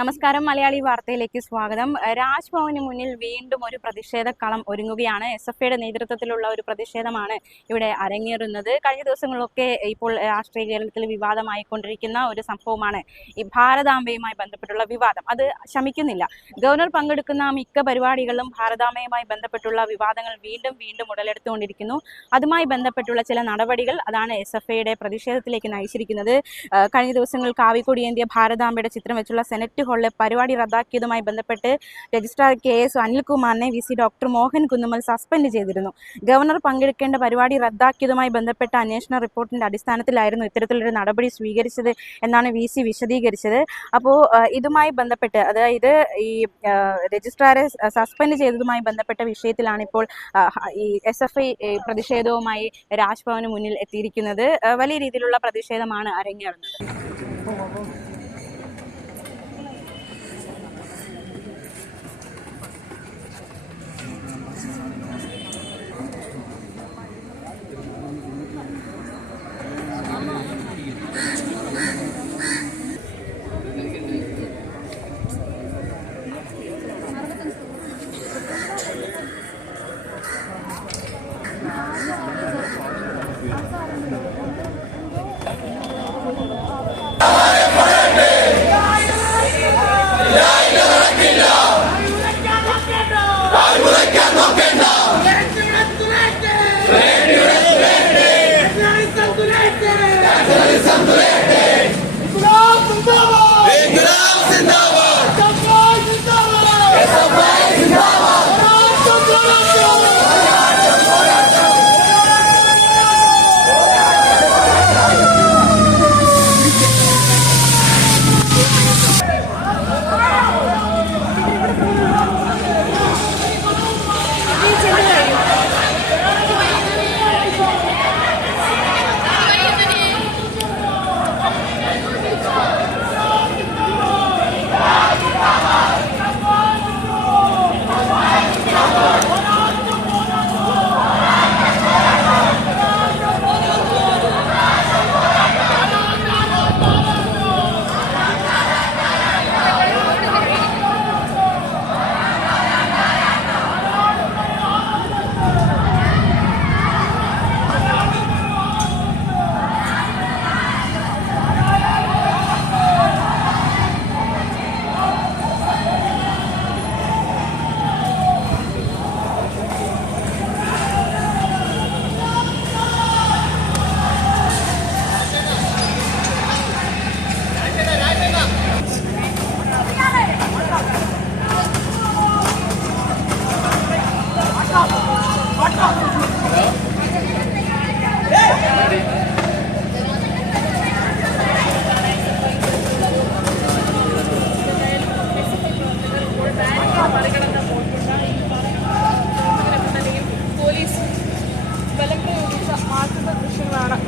നമസ്കാരം, മലയാളി വാർത്തയിലേക്ക് സ്വാഗതം. രാജ്ഭവന് മുന്നിൽ വീണ്ടും ഒരു പ്രതിഷേധ കളം ഒരുങ്ങുകയാണ്. SFIയുടെ നേതൃത്വത്തിലുള്ള ഒരു പ്രതിഷേധമാണ് ഇവിടെ അരങ്ങേറുന്നത്. കഴിഞ്ഞ ദിവസങ്ങളിലൊക്കെ ഇപ്പോൾ രാഷ്ട്രീയ കേരളത്തിൽ വിവാദമായിക്കൊണ്ടിരിക്കുന്ന ഒരു സംഭവമാണ് ഈ ഭാരതാംബയുമായി ബന്ധപ്പെട്ടുള്ള വിവാദം. അത് ശമിക്കുന്നില്ല. ഗവർണർ പങ്കെടുക്കുന്ന മിക്ക പരിപാടികളിലും ഭാരതാംബയുമായി ബന്ധപ്പെട്ടുള്ള വിവാദങ്ങൾ വീണ്ടും വീണ്ടും ഉടലെടുത്തുകൊണ്ടിരിക്കുന്നു. അതുമായി ബന്ധപ്പെട്ടുള്ള ചില നടപടികൾ അതാണ് SFIയുടെ പ്രതിഷേധത്തിലേക്ക് നയിച്ചിരിക്കുന്നത്. കഴിഞ്ഞ ദിവസങ്ങൾ കാവിക്കൊടി ഏന്തിയ ഭാരതാംബയുടെ ചിത്രം വെച്ചുള്ള സെനറ്റ് ഹാളിലെ പരിപാടി റദ്ദാക്കിയതുമായി ബന്ധപ്പെട്ട് രജിസ്ട്രാർ KS അനിൽകുമാറിനെ VC doctor Mohan Kunnummal suspend ചെയ്തിരുന്നു. ഗവർണർ പങ്കെടുക്കേണ്ട പരിപാടി റദ്ദാക്കിയതുമായി ബന്ധപ്പെട്ട അന്വേഷണ റിപ്പോർട്ടിന്റെ അടിസ്ഥാനത്തിലായിരുന്നു ഇത്തരത്തിലൊരു നടപടി സ്വീകരിച്ചത് എന്നാണ് VC വിശദീകരിച്ചത്. അപ്പോൾ ഇതുമായി ബന്ധപ്പെട്ട്, അതായത് ഈ രജിസ്ട്രാറെ സസ്പെൻഡ് ചെയ്തതുമായി ബന്ധപ്പെട്ട വിഷയത്തിലാണ് ഇപ്പോൾ ഈ SFI പ്രതിഷേധവുമായി രാജ്ഭവന് മുന്നിൽ എത്തിയിരിക്കുന്നത്. വലിയ രീതിയിലുള്ള പ്രതിഷേധമാണ് അരങ്ങേറുന്നത്.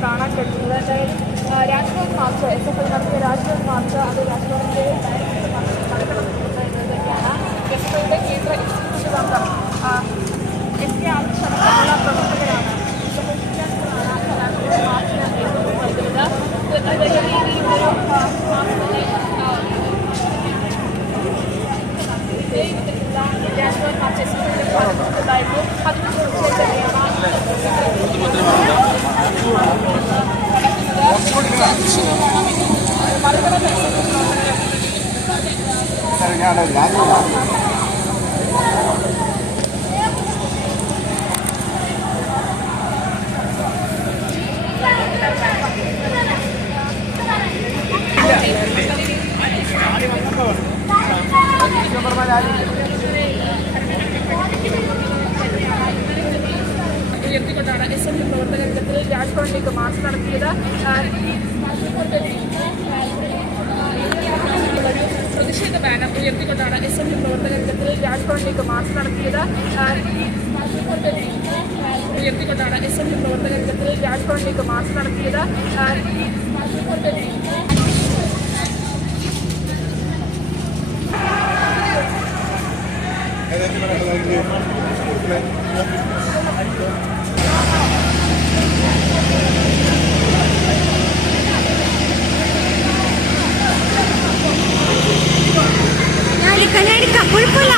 കാണാൻ കഴിയുന്നത്. അതായത് രാജ്ഭവൻ മാർച്ച്, SFI നടത്തിയ രാജ്ഭവൻ മാർച്ച് അത് രാജ്ഭവന്റെ നടക്കണമെന്നുണ്ട് എന്നത് തന്നെയാണ് SFIയുടെ കേന്ദ്ര എക്സിക്യൂട്ടീവ് അംഗം SP അടക്കമുള്ള പ്രവർത്തകരാണ് രാജ്ഭവൻ മാർച്ചിന് നേതൃത്വം നൽകുന്നത്. വലിയ രീതിയിൽ ഒരു രാജ്ഭവൻ മാർച്ച് SFIയുടെ ഭാഗത്തുണ്ടായിരുന്നു. അതിന് തീർച്ചയായും തന്നെയാണ് ഉയർത്തിക്കൊണ്ടാണ് SFI പ്രവർത്തകത്തിൽ രാജ്ഭവനിലേക്ക് മാർച്ച് നടത്തിയത്. പ്രതിഷേധ ബാനർ ഉയർത്തിക്കൊണ്ടാണ് SFI പ്രവർത്തകത്തിൽ രാജ്ഭവനിലേക്ക് മാർച്ച് നടത്തിയത്. ഉയർത്തിക്കൊണ്ടാണ് SFI പ്രവർത്തകത്തിൽ രാജ്ഭവനിലേക്ക് മാർച്ച് നടത്തിയത്. ഞാൻ എടുക്കാം കുഴപ്പമില്ല.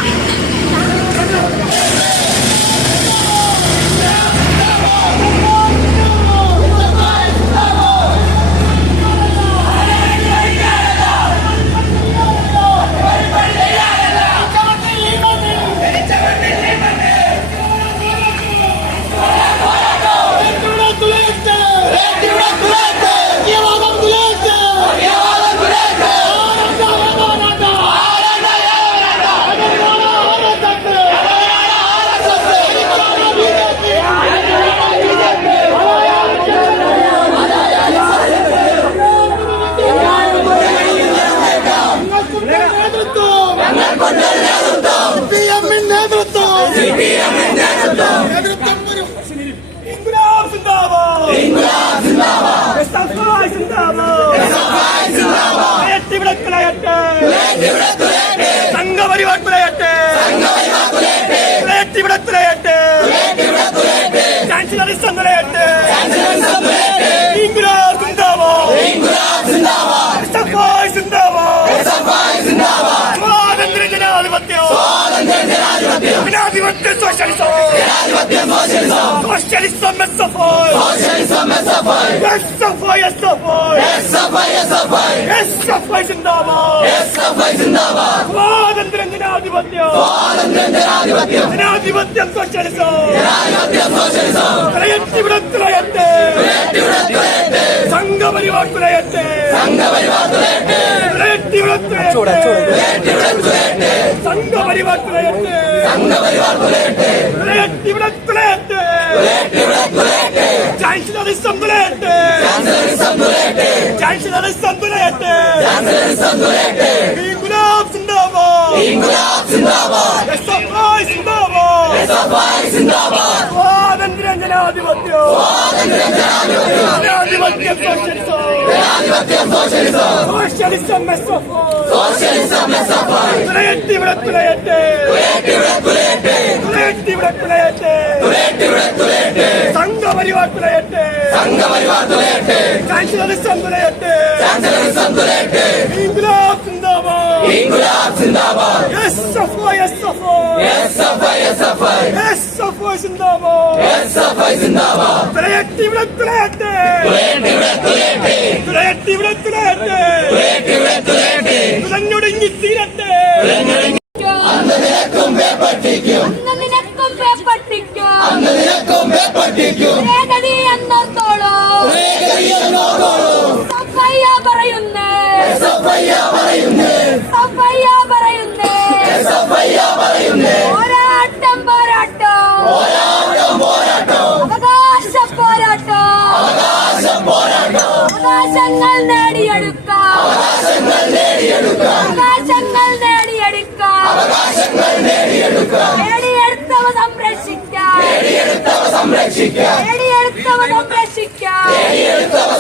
സംഘപരിവാർ തുലയട്ടെ, ഇവിടെ തുലയട്ടെ, ചാൻസലറിസം തുലയട്ടെ, ഇൻക്ലാബ് സിന്ദാബാദ്, സഫായ് സിന്ദാബാദ്, സ്വാതന്ത്ര്യ ജനാധിപത്യം, ജനാധിപത്യ സോഷ്യലിസം, സോഷ്യലിസം സഫായ് സിന്ദാബാദ്, സ്വാതന്ത്ര്യം ജനാധിപത്യം, ജനാധിപത്യം സോഷ്യലിസം, ഇവിടെ തുലയട്ടെ, സംഘപരിവാർ തുലയട്ടെ, ഇവിടെ തുലയട്ടെ, സംഘപരിവാർ തുലയട്ടെ, ഇവിടെ തുലയട്ടെ, ചാൻസലറിസം തുലയട്ടെ, ചാൻസലറിസം തുലയട്ടെ, ഇൻക്ലാബ് സിന്ദാബാദ്, സഫായ് സിന്ദാബാദ്, സ്വാതന്ത്ര്യം ജനാധിപത്യം, ജനാധിപത്യം സോഷ്യലിസം, സോഷ്യലിസം തുലയട്ടെ, ഇവിടെ തുലയട്ടെ, ഇവിടെ തുലയട്ടെ, സംഘപരിവാർ തുലയട്ടെ, ചാൻസലറിസം തുലയട്ടെ, ഇൻക്ലാബ് സിന്ദാബാദ്, സഫായ് സിന്ദാബാദ്, തുലയട്ടെ, ഇവിടെ തുലയട്ടെ, തുലഞ്ഞൊടുങ്ങി തീരട്ടെ, അന്ന് നിനക്കും പേപ്പട്ടിക്കും വേദന എന്നോർത്തോളൂ. സഫയ്യ പറയുന്നേ, പോരാട്ടം അവകാശ പോരാട്ടം, അവകാശങ്ങൾ നേടിയെടുക്കാം, നേടിയെടുത്തവ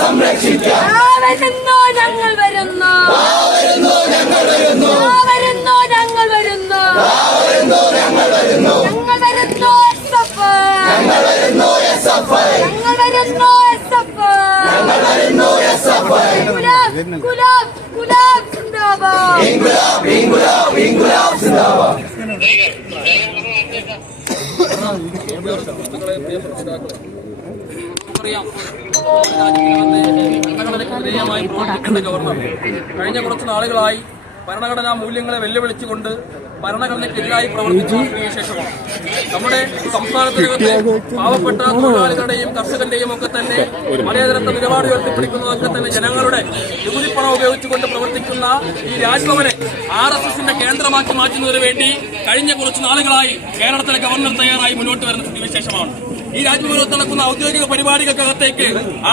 സംരക്ഷിക്കാം, ഞങ്ങൾ വരുന്നു, ഗുലാബ് സിന്ദാബാദ്. ഭരണഘടനയ്ക്ക് പ്രവർത്തിക്കുന്ന ഗവർണർ കഴിഞ്ഞ കുറച്ച് നാളുകളായി ഭരണഘടനാ മൂല്യങ്ങളെ വെല്ലുവിളിച്ചുകൊണ്ട് ഭരണഘടനയ്ക്കെതിരായി പ്രവർത്തിക്കുന്ന ശേഷമാണ് നമ്മുടെ സംസ്ഥാനത്തിനകത്ത് പാവപ്പെട്ട തൊഴിലാളികളുടെയും കർഷകന്റെയും ഒക്കെ തന്നെ മതേതരത്വ നിലപാട് ഉയർത്തിപ്പിടിക്കുന്നതൊക്കെ തന്നെ ജനങ്ങളുടെ നികുതിപ്പണം ഉപയോഗിച്ചുകൊണ്ട് പ്രവർത്തിക്കുന്ന ഈ രാജ്ഭവനെ RSSന്റെ കേന്ദ്രമാക്കി മാറ്റുന്നതിന് വേണ്ടി കഴിഞ്ഞ കുറച്ച് നാളുകളായി കേരളത്തിലെ ഗവർണർ തയ്യാറായി മുന്നോട്ട് വരുന്ന സ്ഥിതിവിശേഷമാണ്. ഈ രാജ്ഭവനത്ത് നടക്കുന്ന ഔദ്യോഗിക പരിപാടികൾക്കകത്തേക്ക്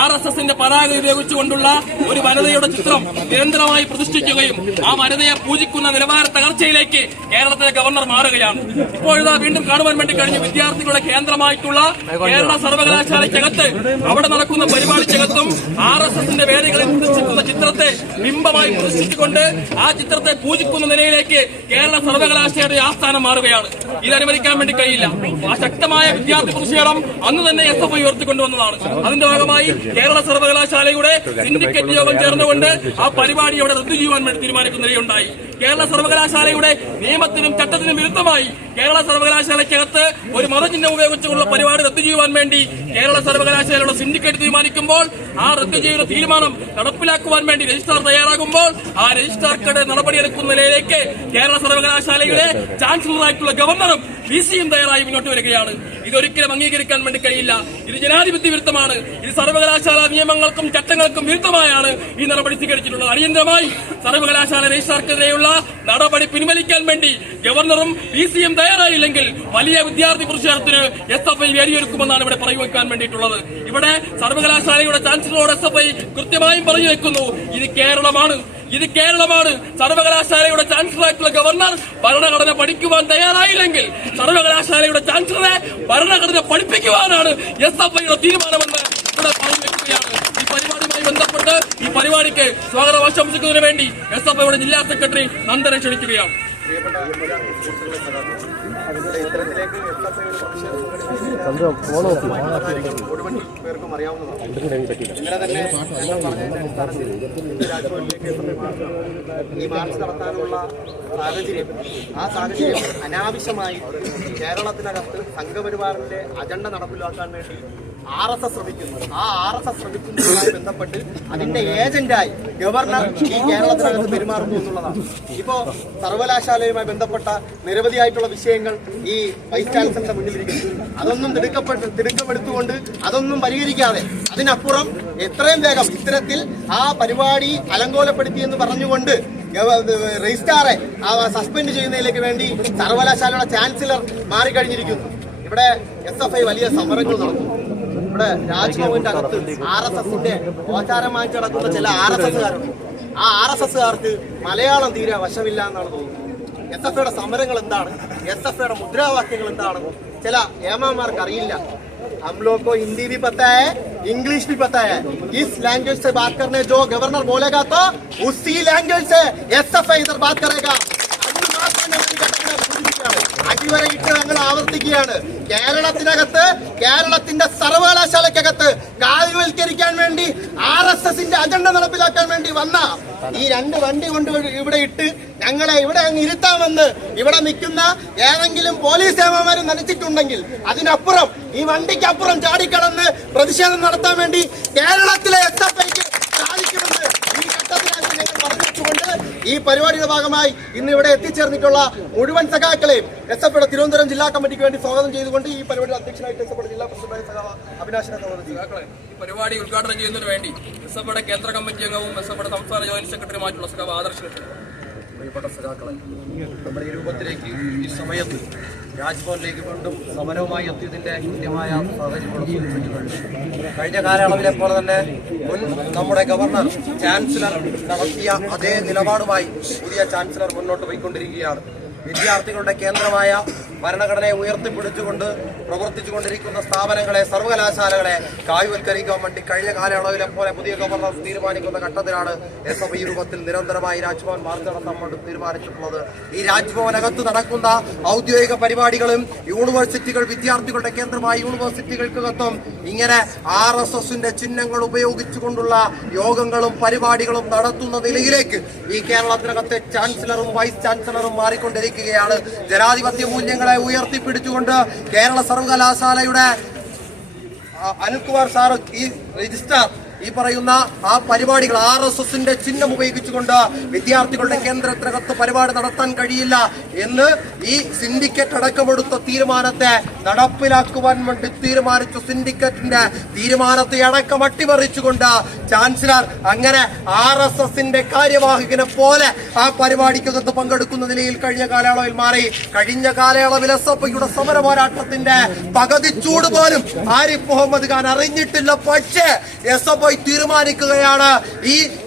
RSSന്റെ പതാക ഉപയോഗിച്ചുകൊണ്ടുള്ള ഒരു വനിതയുടെ ചിത്രം നിരന്തരമായി പ്രതിഷ്ഠിക്കുകയും ആ വനിതയെ പൂജിക്കുന്ന നിലവാര തകർച്ചയിലേക്ക് കേരളത്തിലെ ഗവർണർ മാറുകയാണ്. ഇപ്പോഴിതാ വീണ്ടും കാണുവാൻ വേണ്ടി കഴിഞ്ഞ വിദ്യാർത്ഥികളുടെ കേന്ദ്രമായിട്ടുള്ള കേരള സർവകലാശാലയ്ക്കകത്ത് അവിടെ നടക്കുന്ന പരിപാടിക്കകത്തും RSSന്റെ വേദികളിൽ പ്രതിഷ്ഠിക്കുന്ന ചിത്രത്തെ ബിംബമായി പ്രതിഷ്ഠിച്ചുകൊണ്ട് ആ ചിത്രത്തെ പൂജിക്കുന്ന നിലയിലേക്ക് കേരള സർവകലാശാലയുടെ ആസ്ഥാനം മാറുകയാണ്. ഇത് അനുവദിക്കാൻ വേണ്ടി കഴിയില്ല. ആ ശക്തമായ വിദ്യാർത്ഥി പ്രതിഷേധം അന്ന് തന്നെ SFI ഉയർത്തിക്കൊണ്ടുവന്നതാണ്. അതിന്റെ ഭാഗമായി കേരള സർവകലാശാലയുടെ സിൻഡിക്കേറ്റ് യോഗം ചേർന്നുകൊണ്ട് ആ പരിപാടി അവിടെ റദ്ദു ചെയ്യുവാൻ വേണ്ടി തീരുമാനിക്കുന്നതിനുണ്ടായി. കേരള സർവകലാശാലയുടെ നിയമത്തിനും ചട്ടത്തിനും വിരുദ്ധമായി കേരള സർവകലാശാലയ്ക്കകത്ത് ഒരു മതചിഹ്നം ഉപയോഗിച്ചുള്ള പരിപാടി റദ്ദു ചെയ്യുവാൻ വേണ്ടി കേരള സർവകലാശാലയുടെ സിൻഡിക്കേറ്റ് തീരുമാനിക്കുമ്പോൾ ആ റദ്ദു ചെയ്യുന്ന തീരുമാനം നടപ്പിലാക്കുവാൻ വേണ്ടി രജിസ്ട്രാർ തയ്യാറാകുമ്പോൾ ആ രജിസ്ട്രാർക്കെതിരെ നടപടിയെടുക്കുന്ന നിലയിലേക്ക് കേരള സർവകലാശാലയുടെ ചാൻസലറായിട്ടുള്ള ഗവർണറും VCയും തയ്യാറായി മുന്നോട്ട് വരികയാണ്. ഇതൊരിക്കലും അംഗീകരിക്കാൻ വേണ്ടി കഴിയില്ല. ഇത് ജനാധിപത്യ വിരുദ്ധമാണ്. ഇത് സർവകലാശാല നിയമങ്ങൾക്കും ചട്ടങ്ങൾക്കും വിരുദ്ധമായാണ് ഈ നടപടി സ്വീകരിച്ചിട്ടുള്ളത്. അടിയന്തരമായി സർവകലാശാല രജിസ്ട്രാർക്കെതിരെയുള്ള നടപടി പിൻവലിക്കാൻ വേണ്ടി ഗവർണറും VCയും തയ്യാറായില്ലെങ്കിൽ വലിയ വിദ്യാർത്ഥി പ്രതിഷേധത്തിന് SFI വേദിയൊരുക്കുമെന്നാണ് ഇവിടെ പറയുവാൻ വേണ്ടിയിട്ടുള്ളത്. ഇവിടെ സർവകലാശാലയുടെ ചാൻസലറോട് SFI കൃത്യമായും പറഞ്ഞു വെക്കുന്നു, ഇത് കേരളമാണ്. സർവകലാശാലയുടെ ചാൻസലറായിട്ടുള്ള ഗവർണർ ഭരണഘടന പഠിക്കുവാൻ തയ്യാറായില്ലെങ്കിൽ സർവകലാശാലയുടെ ചാൻസലറെ ഭരണഘടന പഠിപ്പിക്കുവാനാണ് SFIയുടെ തീരുമാനമെന്ന് ഇവിടെ പറഞ്ഞു വെക്കുകയാണ്. ഈ പരിപാടിയുമായി ബന്ധപ്പെട്ട് ഈ പരിപാടിക്ക് സ്വാഗതം ആശംസിക്കുന്നതിന് വേണ്ടി SFIയുടെ ജില്ലാ സെക്രട്ടറി നന്ദനെ ക്ഷണിക്കുകയാണ്. പേർക്കും അറിയാവുന്നതാണ്. ഇന്നലെ തന്നെ ഈ മാർച്ച് നടത്താനുള്ള സാഹചര്യം, ആ സാഹചര്യം അനാവശ്യമായി കേരളത്തിനകത്ത് സംഘപരിവാറിന്റെ അജണ്ട നടപ്പിലാക്കാൻ വേണ്ടി RSS ശ്രമിക്കുന്നു. ആ RSS ശ്രമിക്കുന്നതുമായി ബന്ധപ്പെട്ട് അതിന്റെ ഏജന്റായി ഗവർണർ ഈ കേരളത്തിനകത്ത് പെരുമാറുന്നു എന്നുള്ളതാണ്. ഇപ്പോ സർവകലാശാലയുമായി ബന്ധപ്പെട്ട നിരവധിയായിട്ടുള്ള വിഷയങ്ങൾ ഈ വൈസ് ചാൻസലറിന്റെ മുന്നിലിരിക്കുന്നു. അതൊന്നും തിടുക്കമെടുത്തുകൊണ്ട് അതൊന്നും പരിഹരിക്കാതെ അതിനപ്പുറം എത്രയും വേഗം ഇത്തരത്തിൽ ആ പരിപാടി അലങ്കോലപ്പെടുത്തിയെന്ന് പറഞ്ഞുകൊണ്ട് രജിസ്ട്രാറെ സസ്പെൻഡ് ചെയ്യുന്നതിലേക്ക് വേണ്ടി സർവകലാശാലയുടെ ചാൻസലർ മാറിക്കഴിഞ്ഞിരിക്കുന്നു. ഇവിടെ SFI വലിയ സമരങ്ങൾ നടന്നു. ഇവിടെ രാജ്ഭവന്റെ അകത്ത് RSSന്റെ ഓച്ചാരം വാങ്ങിച്ച് നടക്കുന്ന ചില RSSകാരുണ്ട്. ആ RSSകാർക്ക് മലയാളം തീരെ വശമില്ല എന്നാണ് തോന്നുന്നത്. SFIയുടെ സമരങ്ങൾ എന്താണ്, SFIയുടെ മുദ്രാവാക്യങ്ങൾ എന്താണ് ചില ഏമാന്മാർക്ക് അറിയില്ല. हम लोग को हिंदी भी पता है, इंग्लिश भी पता है. इस लैंग्वेज से बात करने जो गवर्नर बोलेगा तो उसी लैंग्वेज से SFI इधर बात करेगा. അടിവരയിട്ട് ഞങ്ങൾ ആവർത്തിക്കുകയാണ്, കേരളത്തിനകത്ത് കേരളത്തിന്റെ സർവകലാശാലയ്ക്കകത്ത് കാവ്യവൽക്കരിക്കാൻ വേണ്ടി RSSന്റെ അജണ്ട നടപ്പിലാക്കാൻ വേണ്ടി വന്ന ഈ രണ്ട് വണ്ടി കൊണ്ട് ഇവിടെ ഇട്ട് ഞങ്ങളെ ഇവിടെ അങ്ങ് ഇരുത്താമെന്ന് ഇവിടെ നിൽക്കുന്ന ഏതെങ്കിലും പോലീസ് സേവന്മാർ നനച്ചിട്ടുണ്ടെങ്കിൽ അതിനപ്പുറം ഈ വണ്ടിക്കപ്പുറം ചാടിക്കടന്ന് പ്രതിഷേധം നടത്താൻ വേണ്ടി കേരളത്തിലെ SFIക്ക് സാധിക്കുമെന്ന് ഈ ഘട്ടത്തിലാണ് ഞങ്ങൾ പറഞ്ഞുകൊണ്ട് ഈ പരിപാടിയുടെ ഭാഗമായി ഇന്ന് ഇവിടെ എത്തിച്ചേർന്നിട്ടുള്ള മുഴുവൻ സഖാക്കളെയും SFIയുടെ തിരുവനന്തപുരം ജില്ലാ കമ്മിറ്റിക്ക് വേണ്ടി സ്വാഗതം ചെയ്തുകൊണ്ട് ഈ പരിപാടിയുടെ അധ്യക്ഷനായിട്ട് SFIയുടെ ജില്ലാ പ്രസിഡന്റായ സഖാവ് അഭിലാഷിനെ സ്വാഗതം ചെയ്യുക. ഈ പരിപാടി ഉദ്ഘാടനം ചെയ്യുന്നതിന് വേണ്ടി SFIയുടെ കേന്ദ്ര കമ്മിറ്റി അംഗവും SFIയുടെ സംസ്ഥാന ജോയിന്റ് സെക്രട്ടറിയുമായിട്ടുള്ള സഖാവ് ആദർശ്. പ്രിയപ്പെട്ട സഖാക്കളെ, നമ്മുടെ ഈ രൂപത്തിലേക്ക് ഈ സമയത്ത് രാജ്ഭവനിലേക്ക് വീണ്ടും സമരവുമായി എത്തിയതിന്റെ കൃത്യമായ സാഹചര്യങ്ങൾ സൂചിപ്പിച്ചിട്ടുണ്ട്. കഴിഞ്ഞ കാലയളവിലെ പോലെ തന്നെ മുൻ നമ്മുടെ ഗവർണർ ചാൻസലർ നടത്തിയ അതേ നിലപാടുമായി പുതിയ ചാൻസലർ മുന്നോട്ട് പോയിക്കൊണ്ടിരിക്കുകയാണ്. വിദ്യാർത്ഥികളുടെ കേന്ദ്രമായ ഭരണഘടനയെ ഉയർത്തിപ്പിടിച്ചുകൊണ്ട് പ്രവർത്തിച്ചുകൊണ്ടിരിക്കുന്ന സ്ഥാപനങ്ങളെ, സർവകലാശാലകളെ കാവ്യവൽക്കരിക്കാൻ വേണ്ടി കഴിഞ്ഞ കാലയളവിലെ പോലെ പുതിയ ഗവർണർ തീരുമാനിക്കുന്ന ഘട്ടത്തിലാണ് SFI രൂപത്തിൽ നിരന്തരമായി രാജ്ഭവൻ മാർച്ച് നടത്താൻ വേണ്ടി തീരുമാനിച്ചിട്ടുള്ളത്. ഈ രാജ്ഭവനകത്ത് നടക്കുന്ന ഔദ്യോഗിക പരിപാടികളും യൂണിവേഴ്സിറ്റികൾ, വിദ്യാർത്ഥികളുടെ കേന്ദ്രമായ യൂണിവേഴ്സിറ്റികൾക്കകത്തും ഇങ്ങനെ RSSന്റെ ചിഹ്നങ്ങൾ ഉപയോഗിച്ചുകൊണ്ടുള്ള യോഗങ്ങളും പരിപാടികളും നടത്തുന്ന നിലയിലേക്ക് ഈ കേരളത്തിനകത്തെ ചാൻസലറും വൈസ് ചാൻസലറും മാറിക്കൊണ്ടിരിക്കുകയാണ്. ജനാധിപത്യ മൂല്യങ്ങളെ ഉയർത്തിപ്പിടിച്ചുകൊണ്ട് കേരള സർവകലാശാലയുടെ അനിൽകുമാർ സാർ ഈ രജിസ്ട്രാർ ഈ പറയുന്ന ആ പരിപാടികൾ RSSന്റെ ചിഹ്നം ഉപയോഗിച്ചുകൊണ്ട് വിദ്യാർത്ഥികളുടെ കേന്ദ്രത്തിനകത്ത് പരിപാടി നടത്താൻ കഴിയില്ല എന്ന് ഈ സിൻഡിക്കേറ്റ് അടക്കമെടുത്ത തീരുമാനത്തെ നടപ്പിലാക്കുവാൻ വേണ്ടി തീരുമാനിച്ചു. സിൻഡിക്കേറ്റിന്റെ തീരുമാനത്തെ അടക്കം അട്ടിമറിച്ചുകൊണ്ട് ചാൻസലർ അങ്ങനെ RSSന്റെ കാര്യവാഹകനെ പോലെ ആ പരിപാടിക്കകത്ത് പങ്കെടുക്കുന്ന നിലയിൽ കഴിഞ്ഞ കാലയളവിൽ മാറി. കഴിഞ്ഞ കാലയളവിൽ SFIയുടെ സമര പോരാട്ടത്തിന്റെ പകുതിച്ചൂട് പോലും ആരിഫ് മുഹമ്മദ് ഖാൻ അറിഞ്ഞിട്ടില്ല. പക്ഷേ SFI തീരുമാനിക്കുകയാണ്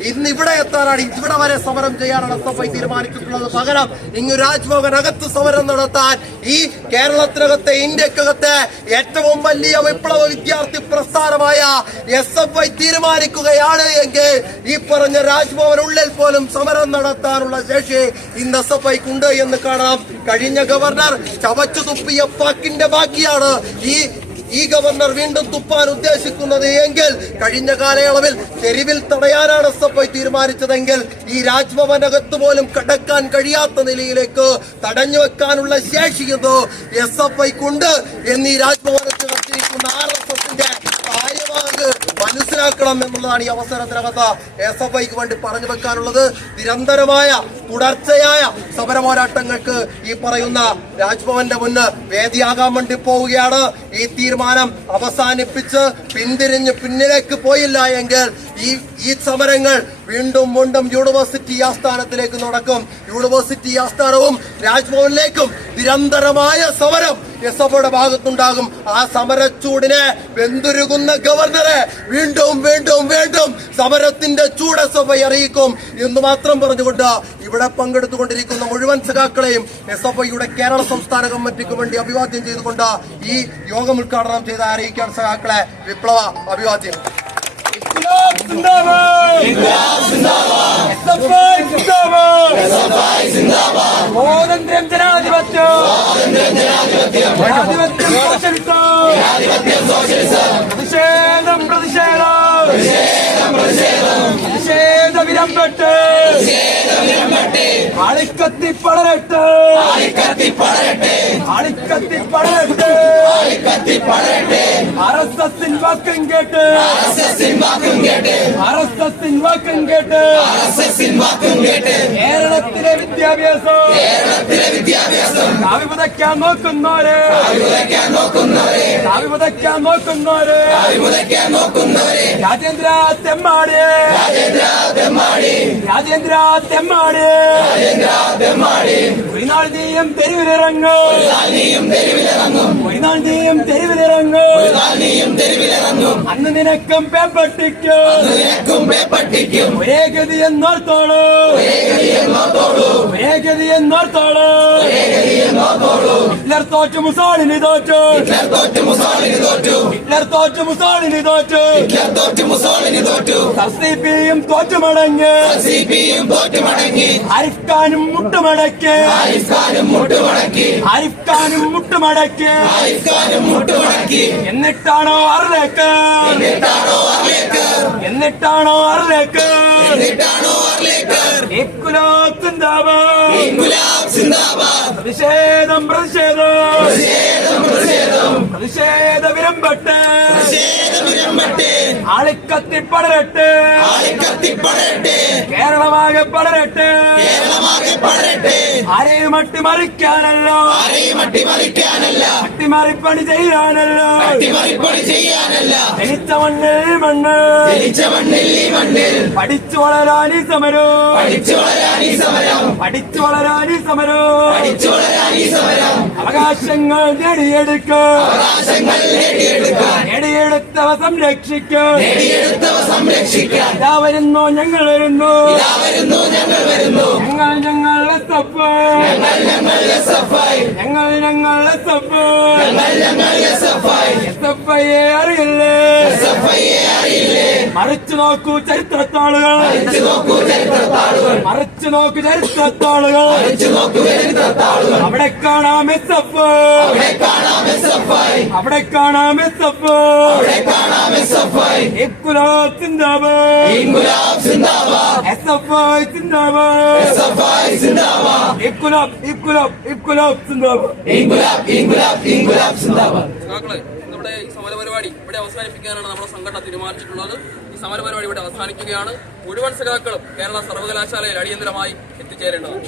ഇന്ന് ഇവിടെ എത്താനാണ്, ഇവിടെ വരെ സമരം ചെയ്യാനാണ് SFI തീരുമാനിച്ചിട്ടുള്ളത്. പകരം ഇങ്ങ് രാജ്ഭവനകത്ത് സമരം നടത്താൻ ഈ കേരളത്തിനകത്തെ ഇന്ത്യക്കകത്തെ ഏറ്റവും വലിയ വിപ്ലവ വിദ്യാർത്ഥി പ്രസ്ഥാനമായ SFI തീരുമാനിക്കുകയാണ് എങ്കിൽ ഈ പറഞ്ഞ രാജ്ഭവനുള്ളിൽ പോലും സമരം നടത്താനുള്ള ശേഷി ഇന്ന് SFIക്കുണ്ട് എന്ന് കാണാം. കഴിഞ്ഞ ഗവർണർ ചവച്ചു തുപ്പിയ പാക്കിന്റെ ബാക്കിയാണ് ഈ ഗവർണർ വീണ്ടും തുപ്പാൻ ഉദ്ദേശിക്കുന്നത് എങ്കിൽ കഴിഞ്ഞ കാലയളവിൽ തെരുവിൽ തടയാനാണ് SFI തീരുമാനിച്ചതെങ്കിൽ ഈ രാജ്ഭവനകത്ത് പോലും കടക്കാൻ കഴിയാത്ത നിലയിലേക്ക് തടഞ്ഞു വെക്കാനുള്ള ശേഷിയെന്ന് SFIക്കുണ്ട് എന്നീ രാജ്ഭവനത്തിൽ എത്തിയിരിക്കുന്ന RSSന്റെ കാര്യവാഹകർ മനസ്സിലാക്കണം എന്നുള്ളതാണ് ഈ അവസരത്തിനകത്ത് SFIക്ക് വേണ്ടി പറഞ്ഞു വെക്കാനുള്ളത്. നിരന്തരമായ തുടർച്ചയായ സമരപോരാട്ടങ്ങൾക്ക് ഈ പറയുന്ന രാജ്ഭവന്റെ മുന്ന് വേദിയാകാൻ വേണ്ടി പോവുകയാണ്. ഈ തീരുമാനം അവസാനിപ്പിച്ച് പിന്തിരിഞ്ഞ് പിന്നിലേക്ക് പോയില്ല എങ്കിൽ ഈ സമരങ്ങൾ വീണ്ടും യൂണിവേഴ്സിറ്റി ആസ്ഥാനത്തിലേക്ക് നടക്കും. യൂണിവേഴ്സിറ്റി ആസ്ഥാനവും രാജ്ഭവനിലേക്കും നിരന്തരമായ സമരം SFIയുടെ ഭാഗത്തുണ്ടാകും. ആ സമരച്ചൂടിനെ വെന്തുരുകുന്ന ഗവർണറെ വീണ്ടും സമരത്തിന്റെ ചൂട് SFI അറിയിക്കും എന്ന് മാത്രം പറഞ്ഞുകൊണ്ട് ഇവിടെ പങ്കെടുത്തുകൊണ്ടിരിക്കുന്ന മുഴുവൻ സഖാക്കളെയും SFIയുടെ കേരള സംസ്ഥാന കമ്മിറ്റിക്ക് വേണ്ടി അഭിവാദ്യം ചെയ്തുകൊണ്ട് ഈ യോഗം ഉദ്ഘാടനം ചെയ്ത് അറിയിക്കാൻ സഖാക്കളെ വിപ്ലവ അഭിവാദ്യം. സ്വാതന്ത്ര്യം ജനാധിപത്യം പ്രതിഷേധവിരമ്പെട്ട് ആളിക്കത്തി പടരട്ടെ RSSൻ വാക്കും കേട്ട് കേരളത്തിലെ വിദ്യാഭ്യാസം കാവി പുതയ്ക്കാൻ നോക്കുന്നവര് രാജേന്ദ്ര തെമ്മാടി ഒരു നാൾ നീയും തെരുവിലിറങ്ങും അന്ന് നിനക്കും പേപ്പട്ടിക്കും ഒരേ ഗതി എന്നോർത്തോളൂ ഹിറ്റ്ലർ തോറ്റു മുസോളിനി തോറ്റു CPM തോറ്റു മടങ്ങ് ആരിഫ് ഖാനും മുട്ടുമടക്കി എന്നിട്ടാണോ അർലേക്ക് പ്രതിഷേധവിരമ്പട്ടെ ആളിക്കത്തി പടരട്ടെ കേരളമാകെ പടരട്ടെ ആരെയും അട്ടിമറിക്കാനല്ല അട്ടിമറിപ്പണി ചെയ്യാനല്ലോ ജനിച്ച മണ്ണിൽ പഠിച്ചു വളരാൻ ഈ സമരം അവകാശങ്ങൾ നേടിയെടുത്തവ സംരക്ഷിക്കും ഇതാ വരുന്നു ഞങ്ങൾ വരുന്നു ഞങ്ങൾ SFIയെ അറിയില്ലേ മറിച്ചു നോക്കൂ ചരിത്രത്താളുകൾ അവിടെ കാണാം SFI ഇൻകുലാബ് സിന്ദാബാദ് SFI സിന്ദാബാദ് ഇൻകുലാബ് സിന്ദാബാദ്. നമ്മുടെ ഈ സമരപരിപാടി ഇവിടെ അവസാനിപ്പിക്കാനാണ് നമ്മുടെ സംഘടന തീരുമാനിച്ചിട്ടുള്ളത്. ഈ സമരപരിപാടി ഇവിടെ അവസാനിക്കുകയാണ്. മുഴുവൻ സഖാക്കളും കേരള സർവകലാശാലയിൽ അടിയന്തരമായി എത്തിച്ചേരേണ്ടതാണ്.